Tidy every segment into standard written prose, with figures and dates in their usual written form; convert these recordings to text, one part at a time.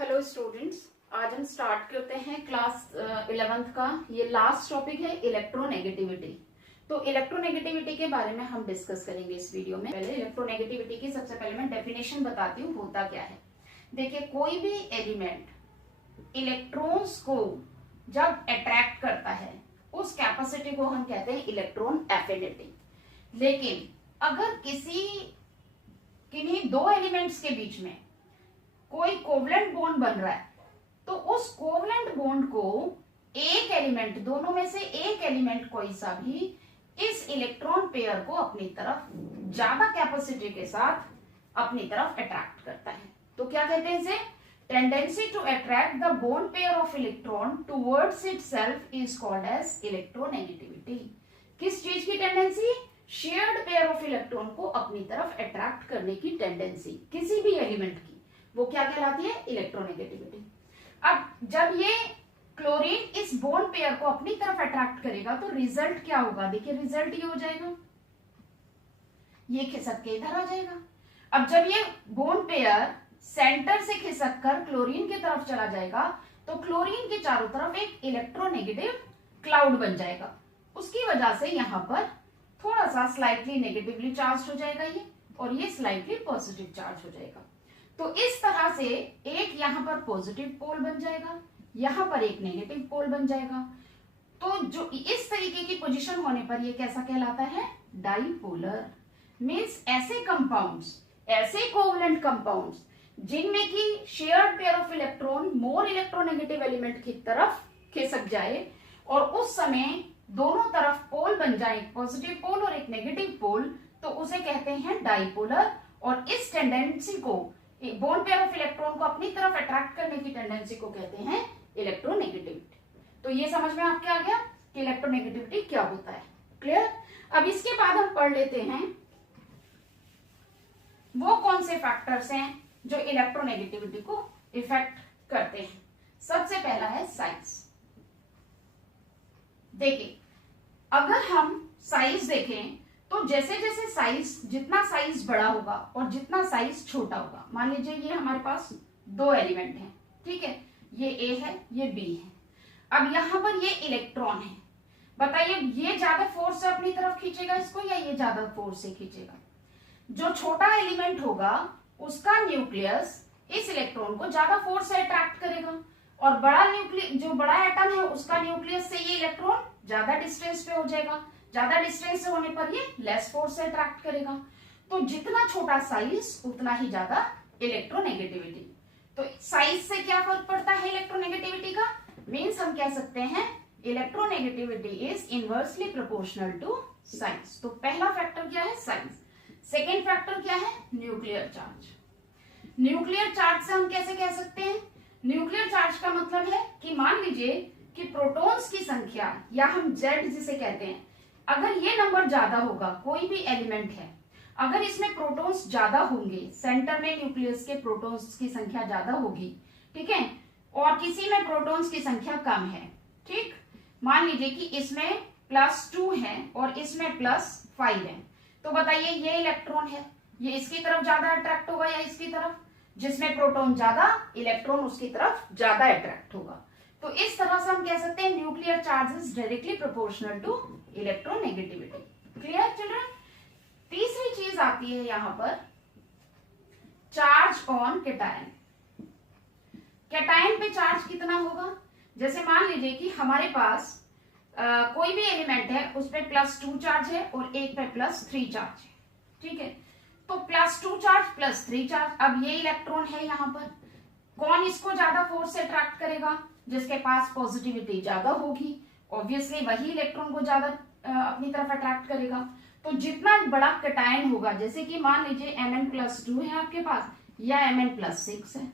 Hello students, आज हम start करते हैं क्लास 11th का। ये लास्ट टॉपिक है इलेक्ट्रोनेगेटिविटी। तो इलेक्ट्रोनेगेटिविटी के बारे में हम डिस्कस करेंगे इस वीडियो में। पहले इलेक्ट्रोनेगेटिविटी की सबसे पहले मैं डेफिनेशन बताती हूँ होता क्या है। देखिए, कोई भी एलिमेंट इलेक्ट्रॉन्स को जब अट्रैक्ट करता है उस कैपेसिटी को हम कहते हैं इलेक्ट्रॉन एफिनिटी। लेकिन अगर किन्हीं दो एलिमेंट्स के बीच में कोई कोवलेंट बॉन्ड बन रहा है तो उस कोवलेंट बॉन्ड को एक एलिमेंट, दोनों में से एक एलिमेंट कोई सा भी इस इलेक्ट्रॉन पेयर को अपनी तरफ ज्यादा कैपेसिटी के साथ अपनी तरफ अट्रैक्ट करता है। तो क्या कहते हैं इसे? Tendency to attract the bond pair of electron towards itself is called as electronegativity. किस चीज की tendency? Shared pair of electron को अपनी तरफ अट्रैक्ट करने की टेंडेंसी किसी भी एलिमेंट की, वो क्या कहलाती है? इलेक्ट्रोनेगेटिविटी। अब जब ये क्लोरीन इस बॉन्ड पेयर को अपनी तरफ अट्रैक्ट करेगा तो रिजल्ट क्या होगा? देखिए, रिजल्ट ये हो जाएगा, ये खिसक के इधर आ जाएगा। अब जब ये बॉन्ड पेयर सेंटर से खिसक कर क्लोरीन की तरफ चला जाएगा तो क्लोरीन के चारों तरफ एक इलेक्ट्रोनेगेटिव क्लाउड बन जाएगा। उसकी वजह से यहां पर थोड़ा सा स्लाइटली नेगेटिवली चार्ज हो जाएगा ये, और ये स्लाइटली पॉजिटिव चार्ज हो जाएगा। तो इस तरह से एक यहां पर पॉजिटिव पोल बन जाएगा, यहां पर एक नेगेटिव पोल बन जाएगा। तो जो इस तरीके की पोजीशन होने पर ये कैसा कहलाता है? डाइपोलर। मींस ऐसे कंपाउंड्स, ऐसे कोवलेंट कंपाउंड्स जिनमें की shared pair of electron more electronegative element की तरफ खिसक जाए और उस समय दोनों तरफ पोल बन जाए, पॉजिटिव पोल और एक नेगेटिव पोल, तो उसे कहते हैं डाइपोलर। और इस टेंडेंसी को, बॉन्ड पेयर ऑफ इलेक्ट्रॉन को अपनी तरफ अट्रैक्ट करने की टेंडेंसी को कहते हैं इलेक्ट्रोनेगेटिविटी। तो ये समझ में आपके आ गया कि इलेक्ट्रोनेगेटिविटी क्या होता है। क्लियर? अब इसके बाद हम पढ़ लेते हैं वो कौन से फैक्टर्स हैं जो इलेक्ट्रोनेगेटिविटी को इफेक्ट करते हैं। सबसे पहला है साइज। देखिए, अगर हम साइज देखें तो जैसे जैसे साइज, जितना साइज बड़ा होगा और जितना साइज छोटा होगा, मान लीजिए ये हमारे पास दो एलिमेंट हैं, ठीक है, ये ए है, ये बी है। अब यहां पर ये इलेक्ट्रॉन है, बताइए ये ज्यादा फोर्स से अपनी तरफ खींचेगा इसको या ये ज्यादा फोर्स से खींचेगा? जो छोटा एलिमेंट होगा उसका न्यूक्लियस इस इलेक्ट्रॉन को ज्यादा फोर्स से अट्रैक्ट करेगा, और जो बड़ा एटम है उसका न्यूक्लियस से ये इलेक्ट्रॉन ज्यादा डिस्टेंस पे हो जाएगा। ज्यादा डिस्टेंस से होने पर ये लेस फोर्स से अट्रैक्ट करेगा। तो जितना छोटा साइज उतना ही ज्यादा इलेक्ट्रोनेगेटिविटी। तो साइज से क्या फर्क पड़ता है इलेक्ट्रोनेगेटिविटी का? मींस हम कह सकते हैं electronegativity is inversely proportional to size. तो पहला फैक्टर क्या है? साइज। सेकेंड फैक्टर क्या है? Nuclear charge. न्यूक्लियर चार्ज से हम कैसे कह सकते हैं? न्यूक्लियर चार्ज का मतलब है कि मान लीजिए कि प्रोटॉन्स की संख्या, या हम जेड जिसे कहते हैं, अगर ये नंबर ज्यादा होगा, कोई भी एलिमेंट है, अगर इसमें प्रोटॉन्स ज्यादा होंगे, सेंटर में न्यूक्लियस के प्रोटॉन्स की संख्या ज्यादा होगी, ठीक है, और किसी में प्रोटॉन्स की संख्या कम है, ठीक, मान लीजिए कि इसमें +2 है और इसमें +5 है, तो बताइए ये इलेक्ट्रॉन है, ये इसकी तरफ ज्यादा अट्रैक्ट होगा या इसकी तरफ? जिसमें प्रोटॉन ज्यादा, इलेक्ट्रॉन उसकी तरफ ज्यादा अट्रैक्ट होगा। तो इस तरह से हम कह सकते हैं nuclear charge is directly proportional to electronegativity. Clear children? तीसरी चीज आती है यहां पर चार्ज ऑन कैटायन। कैटायन पे चार्ज कितना होगा? जैसे मान लीजिए कि हमारे पास कोई भी एलिमेंट है, उस पे +2 चार्ज है और एक पे +3 चार्ज है, ठीक है, तो +2 चार्ज +3 चार्ज। अब ये इलेक्ट्रॉन है यहां पर, कौन इसको ज्यादा फोर्स से अट्रैक्ट करेगा? जिसके पास पॉजिटिविटी ज्यादा होगी, ऑब्वियसली वही इलेक्ट्रॉन को ज्यादा अपनी तरफ अट्रैक्ट करेगा। तो जितना बड़ा कैटायन होगा, जैसे कि मान लीजिए Mn+2 है आपके पास, या Mn+6 है,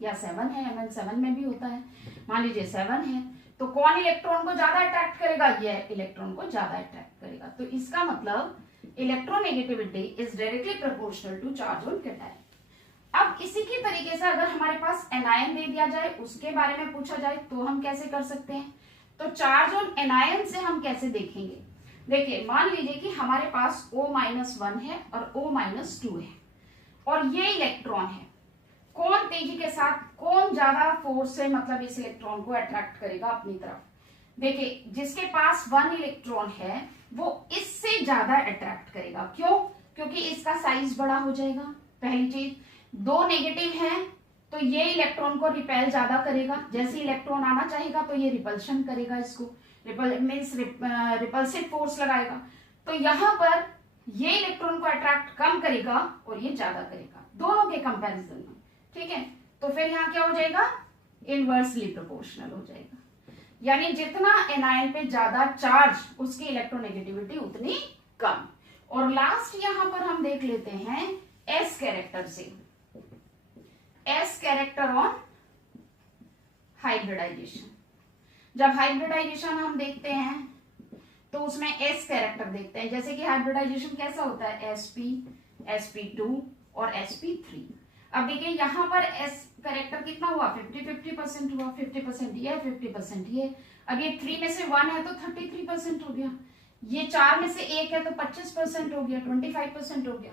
या 7 है, Mn7 में भी होता है, मान लीजिए 7 है, तो कौन इलेक्ट्रॉन को ज्यादा अट्रैक्ट करेगा? ये इलेक्ट्रॉन को ज्यादा अट्रैक्ट करेगा। तो इसका मतलब electronegativity is directly proportional to charge on cation. अब इसी की तरीके से अगर हमारे पास एनायन दे दिया जाए, उसके बारे में पूछा जाए, तो हम कैसे कर सकते हैं? तो चार्ज ऑन एनायन से हम कैसे देखेंगे? देखिए, मान लीजिए कि हमारे पास O-1 है और O-2 है, और ये इलेक्ट्रॉन है, कौन तेजी के साथ कौन ज्यादा फोर्स से मतलब इस इलेक्ट्रॉन को अट्रैक्ट करेगा अपनी तरफ। देखिए जिसके पास 1 इलेक्ट्रॉन है वो इससे ज्यादा अट्रैक्ट करेगा। क्यों? क्योंकि इसका साइज बड़ा हो जाएगा। पहली चीज, 2 नेगेटिव है तो ये इलेक्ट्रॉन को रिपेल ज्यादा करेगा। जैसे इलेक्ट्रॉन आना चाहेगा तो ये रिपल्शन करेगा, इसको मीन्स रिपल्सिव फोर्स लगाएगा। तो यहां पर ये इलेक्ट्रॉन को अट्रैक्ट कम करेगा और ये ज्यादा करेगा दोनों के कंपैरिजन में। ठीक है, तो फिर यहाँ क्या हो जाएगा, इनवर्सली प्रोपोर्शनल हो जाएगा। यानी जितना एनायन पे ज्यादा चार्ज उसकी इलेक्ट्रोनेगेटिविटी उतनी कम। और लास्ट यहां पर हम देख लेते हैं एस कैरेक्टर से, एस कैरेक्टर ऑन हाइब्रिडाइजेशन। जब हाइब्रिडाइजेशन हम देखते हैं तो उसमें एस कैरेक्टर देखते हैं। जैसे कि हाइब्रिडाइजेशन कैसा होता है, sp2 और sp3। अब देखिए यहां पर एस कैरेक्टर कितना हुआ, 50-50% हुआ, 50% ये 50% ये। अब ये 3 में से 1 है तो 33% हो गया, ये 4 में से 1 है तो 25% हो गया, 25% हो गया।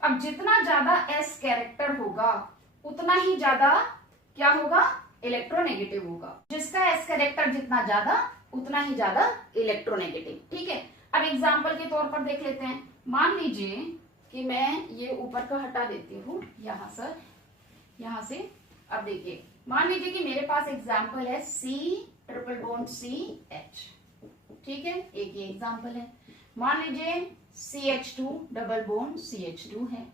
अब जितना ज्यादा एस कैरेक्टर होगा उतना ही ज्यादा क्या होगा, इलेक्ट्रोनेगेटिव होगा। जिसका एस कैरेक्टर जितना ज्यादा उतना ही ज्यादा इलेक्ट्रोनेगेटिव। ठीक है, अब एग्जांपल के तौर पर देख लेते हैं। मान लीजिए कि मैं ये ऊपर का हटा देती हूँ यहां से। अब देखिए मान लीजिए कि मेरे पास एग्जांपल है C≡CH। ठीक है, एक ये एग्जांपल है। मान लीजिए CH2 है।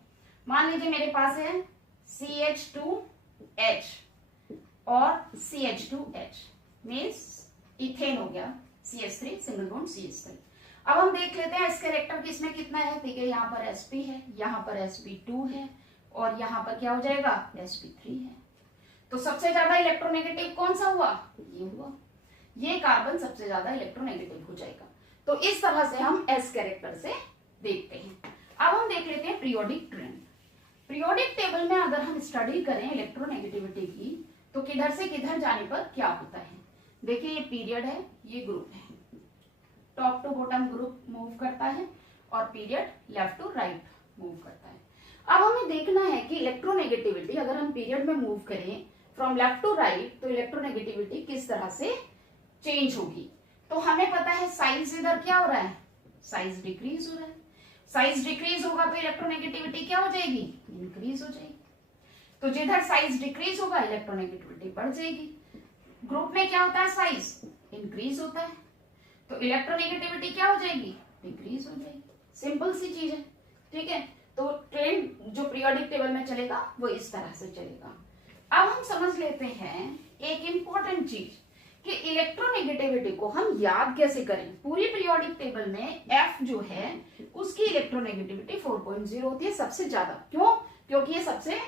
मान लीजिए मेरे पास है CH2H और CH2H मीन्स इथेन हो गया, CH3 सिंगल बॉन्ड CH3। अब हम देख लेते हैं इस कैरेक्टर किसमें कितना है। देखिए यहाँ पर sp है, यहाँ पर sp2 है और यहाँ पर क्या हो जाएगा, sp3 है। तो सबसे ज्यादा इलेक्ट्रोनेगेटिव कौन सा हुआ, ये हुआ, ये कार्बन सबसे ज्यादा इलेक्ट्रोनेगेटिव हो जाएगा। तो इस तरह से हम एस कैरेक्टर से देखते हैं। अब हम देख लेते हैं पीरियोडिक ट्रेंड। पीरियोडिक टेबल में अगर हम स्टडी करें इलेक्ट्रोनेगेटिविटी की तो किधर से किधर जाने पर क्या होता है। देखिए ये पीरियड है, ये ग्रुप है, top to bottom group move करता है और period left to right move करता है। अब हमें देखना है कि इलेक्ट्रोनेगेटिविटी अगर हम पीरियड में मूव करें फ्रॉम लेफ्ट टू राइट तो इलेक्ट्रोनेगेटिविटी किस तरह से चेंज होगी। तो हमें पता है साइज इधर क्या हो रहा है, साइज डिक्रीज हो रहा है। साइज डिक्रीज होगा तो इलेक्ट्रोनेगेटिविटी क्या हो जाएगी, इंक्रीज हो जाएगी। तो जिधर साइज डिक्रीज होगा इलेक्ट्रोनेगेटिविटी बढ़ जाएगी। ग्रुप में क्या होता है, साइज इंक्रीज होता है तो इलेक्ट्रोनेगेटिविटी क्या हो जाएगी, डिक्रीज हो जाएगी। सिंपल सी चीज है। ठीक है, तो ट्रेंड जो पीरियोडिक टेबल में चलेगा वो इस तरह से चलेगा। अब हम समझ लेते हैं एक इंपॉर्टेंट चीज कि इलेक्ट्रोनेगेटिविटी को हम याद कैसे करें। पूरी पीरियोडिक टेबल में F जो है उसकी इलेक्ट्रोनेगेटिविटी 4.0 होती है सबसे ज्यादा। क्यों? क्योंकि ये सबसे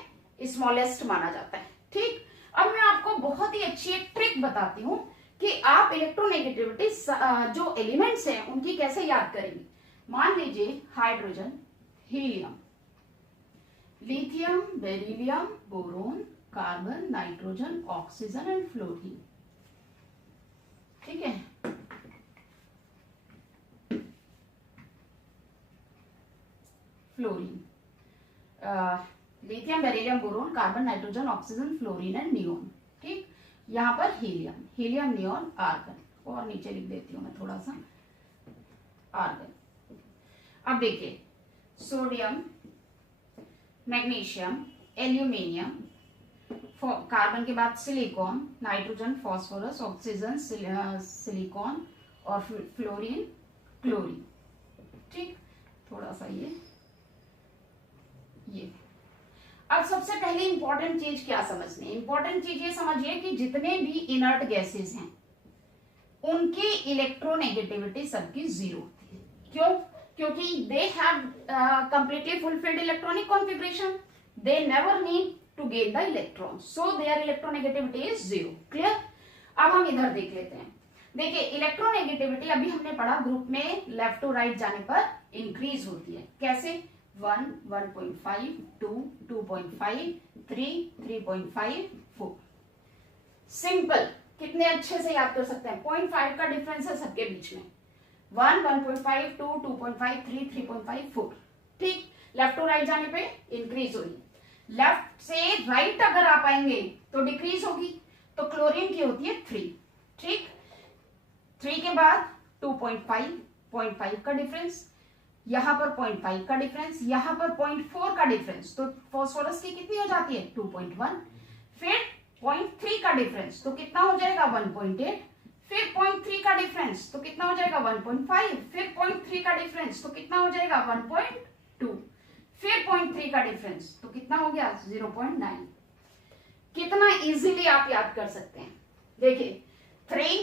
स्मॉलेस्ट माना जाता है। ठीक, अब मैं आपको बहुत ही अच्छी एक ट्रिक बताती हूँ कि आप इलेक्ट्रोनेगेटिविटी जो एलिमेंट्स हैं उनकी कैसे याद करेंगे। मान लीजिए hydrogen, helium, lithium, beryllium, boron, carbon, nitrogen, oxygen and fluorine. ठीक है, fluorine, lithium, beryllium, boron, carbon, nitrogen, oxygen, fluorine and neon. ठीक, यहां पर हीलियम, नियोन, आर्गन। और नीचे लिख देती हूं मैं थोड़ा सा, आर्गन। अब देखिए सोडियम, मैग्नीशियम, एल्यूमिनियम, कार्बन के बाद silicon, nitrogen, phosphorus, oxygen, silicon और फ्लोरीन, क्लोरीन। ठीक, थोड़ा सा ये अब सबसे पहले इंपॉर्टेंट चीज क्या समझनी है। इंपॉर्टेंट चीज ये समझिए कि जितने भी इनर्ट गैसेस हैं उनकी इलेक्ट्रोनेगेटिविटी सबकी जीरो होती है। क्यों? क्योंकि they have completely fulfilled electronic configuration, they never need to gain the electron, so their electronegativity is zero. Clear? अब हम इधर देख लेते हैं। देखिए इलेक्ट्रोनेगेटिविटी अभी हमने पढ़ा ग्रुप में लेफ्ट टू राइट जाने पर इंक्रीज होती है। कैसे? 1, 1.5, 2, 2.5, 3, 3.5, 4। सिंपल, कितने अच्छे से याद कर सकते हैं। 0.5 का डिफरेंस है सबके बीच में। 1, 1.5, 2, 2.5, 3, 3.5, 4। ठीक, लेफ्ट टू राइट जाने पे इंक्रीज हुई। लेफ्ट से राइट अगर आप आएंगे तो डिक्रीज होगी, तो क्लोरीन की होती है 3, ठीक। 3 के बाद 2.5, 0.5 का डिफरेंस, यहां पर 0.5 का डिफरेंस, यहां पर 0.4 का डिफरेंस, तो फास्फोरस की कितनी हो जाती है 2.1, फिर 0.3 का डिफरेंस तो कितना हो जाएगा 1.8, फिर 0.3 का डिफरेंस तो कितना हो जाएगा 1.5, फिर 0.3 का डिफरेंस तो कितना हो जाएगा 1.2, फिर 0.3 का डिफरेंस तो कितना हो गया 0.9। कितना इजीली आप याद कर सकते हैं, देखिए 3,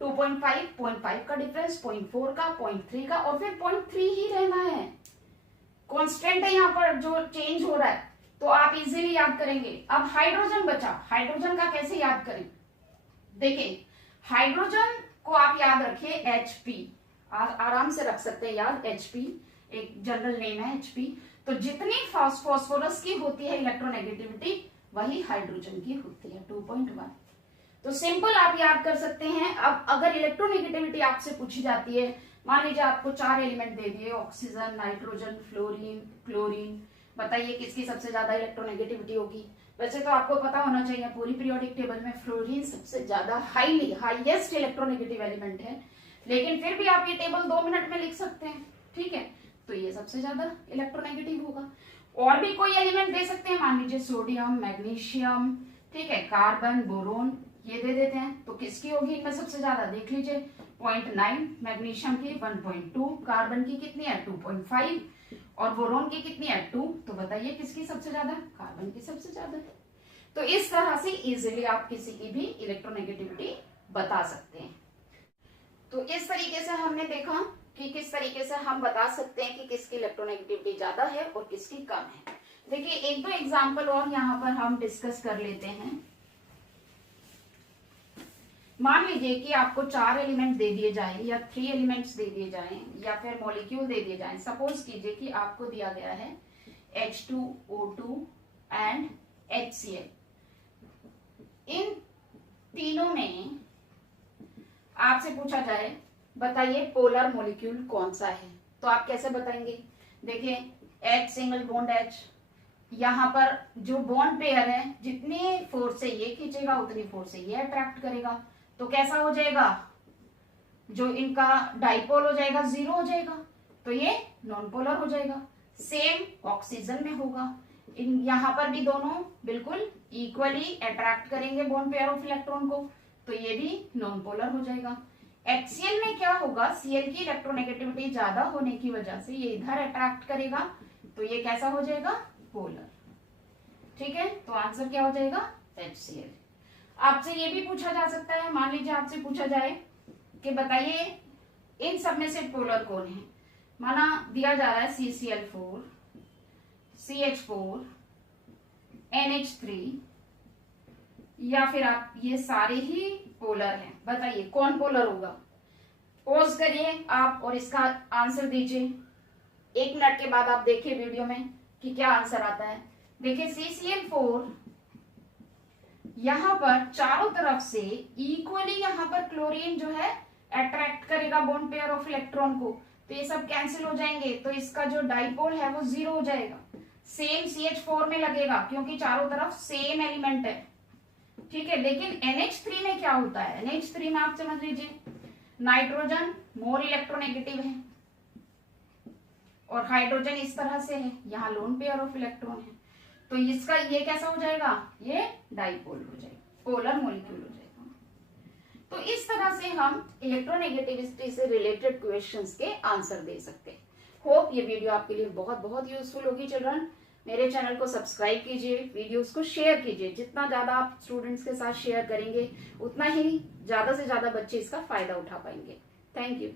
2.5, 0.5 का डिफरेंस, 0.4 का, 0.3 का, और फिर 0.3 ही रहना है, कांस्टेंट है यहाँ पर जो चेंज हो रहा है, तो आप इजीली याद करेंगे। अब हाइड्रोजन बचा, हाइड्रोजन का कैसे याद करें, देखिए हाइड्रोजन को आप याद रखिए Hp, आराम से रख सकते हैं याद, Hp एक जनरल नेम है Hp। तो जितनी फास्फोरस की होती है इलेक्ट्रोनेगेटिविटी वही हाइड्रोजन की होती है 2.1। तो सिंपल आप याद कर सकते हैं। अब अगर इलेक्ट्रोनेगेटिविटी आपसे पूछी जाती है, मान लीजिए आपको 4 एलिमेंट दे दिए, ऑक्सीजन, नाइट्रोजन, फ्लोरीन, क्लोरीन, बताइए किसकी सबसे ज्यादा इलेक्ट्रोनेगेटिविटी होगी। वैसे तो आपको पता होना चाहिए पूरी पीरियोडिक टेबल में फ्लोरीन सबसे ज्यादा हाईएस्ट इलेक्ट्रोनेगेटिव एलिमेंट है, लेकिन फिर भी आप ये टेबल 2 मिनट में लिख सकते हैं, ठीक है। तो ये सबसे ज्यादा इलेक्ट्रोनेगेटिव होगा। और भी कोई एलिमेंट दे सकते हैं, मान लीजिए सोडियम, मैग्नीशियम, ठीक है, कार्बन, बोरोन, ये दे देते हैं। तो किसकी होगी इनमें सबसे ज्यादा, देख लीजिए 0.9, मैग्नीशियम की 1.2, कार्बन की कितनी है 2.5, और बोरोन की कितनी है 2। तो बताइए किसकी सबसे ज्यादा, कार्बन की सबसे ज्यादा। तो इस तरह से इजीली आप किसी की भी इलेक्ट्रोनेगेटिविटी बता सकते हैं। तो इस तरीके से हमने देखा कि किस तरीके से हम बता सकते हैं कि किसकी इलेक्ट्रोनेगेटिविटी ज्यादा है और किसकी कम है। देखिए एक दो एग्जाम्पल और यहाँ पर हम डिस्कस कर लेते हैं। मान लीजिए कि आपको 4 एलिमेंट दे दिए जाएं या 3 एलिमेंट्स दे दिए जाएं या फिर मॉलिक्यूल दे दिए जाएं। सपोज कीजिए कि आपको दिया गया है H2O2 एंड HCl। इन तीनों में आपसे पूछा जाए बताइए पोलर मॉलिक्यूल कौन सा है, तो आप कैसे बताएंगे। देखिए H सिंगल बॉन्ड H, यहाँ पर जो बॉन्ड पेयर है जितनी फोर्स से ये खींचेगा उतनी फोर्स से ये अट्रैक्ट करेगा, तो कैसा हो जाएगा, जो इनका डाइपोल हो जाएगा 0 हो जाएगा, तो ये नॉन पोलर हो जाएगा। सेम ऑक्सीजन में होगा, इन यहाँ पर भी दोनों बिल्कुल इक्वली अट्रैक्ट करेंगे बॉन्ड पेयर ऑफ इलेक्ट्रॉन को, तो ये भी नॉन पोलर हो जाएगा। HCl में क्या होगा, Cl की इलेक्ट्रोनेगेटिविटी ज्यादा होने की वजह से ये इधर अट्रैक्ट करेगा, तो ये कैसा हो जाएगा पोलर, ठीक है। तो आंसर क्या हो जाएगा HCl। आपसे ये भी पूछा जा सकता है, मान लीजिए आपसे पूछा जाए कि बताइए इन सब में से पोलर कौन है। माना दिया जा रहा है CCl4, CH4, NH3, या फिर आप ये सारे ही पोलर हैं, बताइए कौन पोलर होगा। पॉज करिए आप और इसका आंसर दीजिए। 1 मिनट के बाद आप देखिए वीडियो में कि क्या आंसर आता है। देखिए CCl4 यहाँ पर चारों तरफ से इक्वली यहाँ पर क्लोरीन जो है अट्रैक्ट करेगा बॉन्ड पेयर ऑफ इलेक्ट्रॉन को, तो ये सब कैंसिल हो जाएंगे, तो इसका जो डाइपोल है वो 0 हो जाएगा। सेम CH4 में लगेगा क्योंकि चारों तरफ सेम एलिमेंट है, ठीक है। लेकिन NH3 में क्या होता है, NH3 में आप समझ लीजिए नाइट्रोजन मोर इलेक्ट्रोनेगेटिव है और हाइड्रोजन इस तरह से है, यहाँ लोन पेयर ऑफ इलेक्ट्रॉन है, तो इसका ये कैसा हो जाएगा, ये डाइपोल हो जाएगा, पोलर मॉलिक्यूल हो जाएगा। तो इस तरह से हम इलेक्ट्रोनेगेटिविटी से रिलेटेड क्वेश्चंस के आंसर दे सकते हैं। होप ये वीडियो आपके लिए बहुत बहुत यूजफुल होगी चिल्ड्रन। मेरे चैनल को सब्सक्राइब कीजिए, वीडियोस को शेयर कीजिए। जितना ज्यादा आप स्टूडेंट्स के साथ शेयर करेंगे उतना ही ज्यादा से ज्यादा बच्चे इसका फायदा उठा पाएंगे। Thank you.